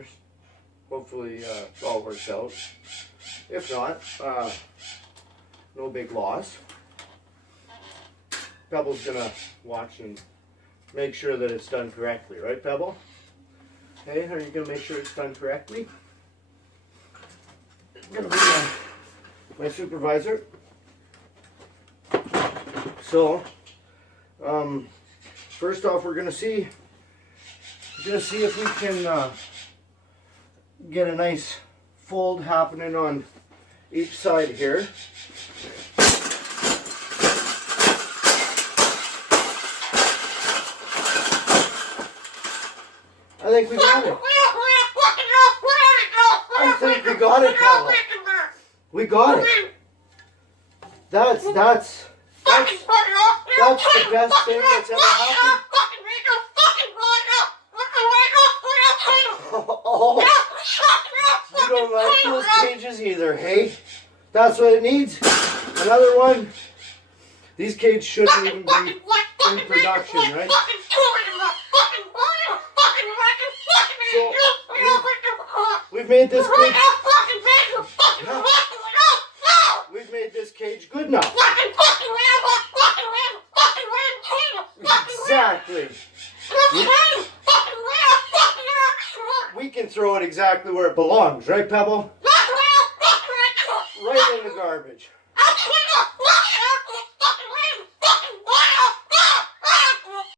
here. Hopefully it all works out. If not, no big loss. Pebble's gonna watch and make sure that it's done correctly, right, Pebble? Hey, are you gonna make sure it's done correctly? Gonna be my supervisor. So, first off, we're gonna see if we can get a nice fold happening on each side here. I think we got it. I think we got it, Pebble. We got it. That's the best thing that's ever happened. Oh, you don't like those cages either, hey? That's what it needs. Another one. These cages shouldn't even be in production, right? So, we've made this cage. We've made this cage good now. Exactly. We can throw it exactly where it belongs, right, Pebble? Right in the garbage.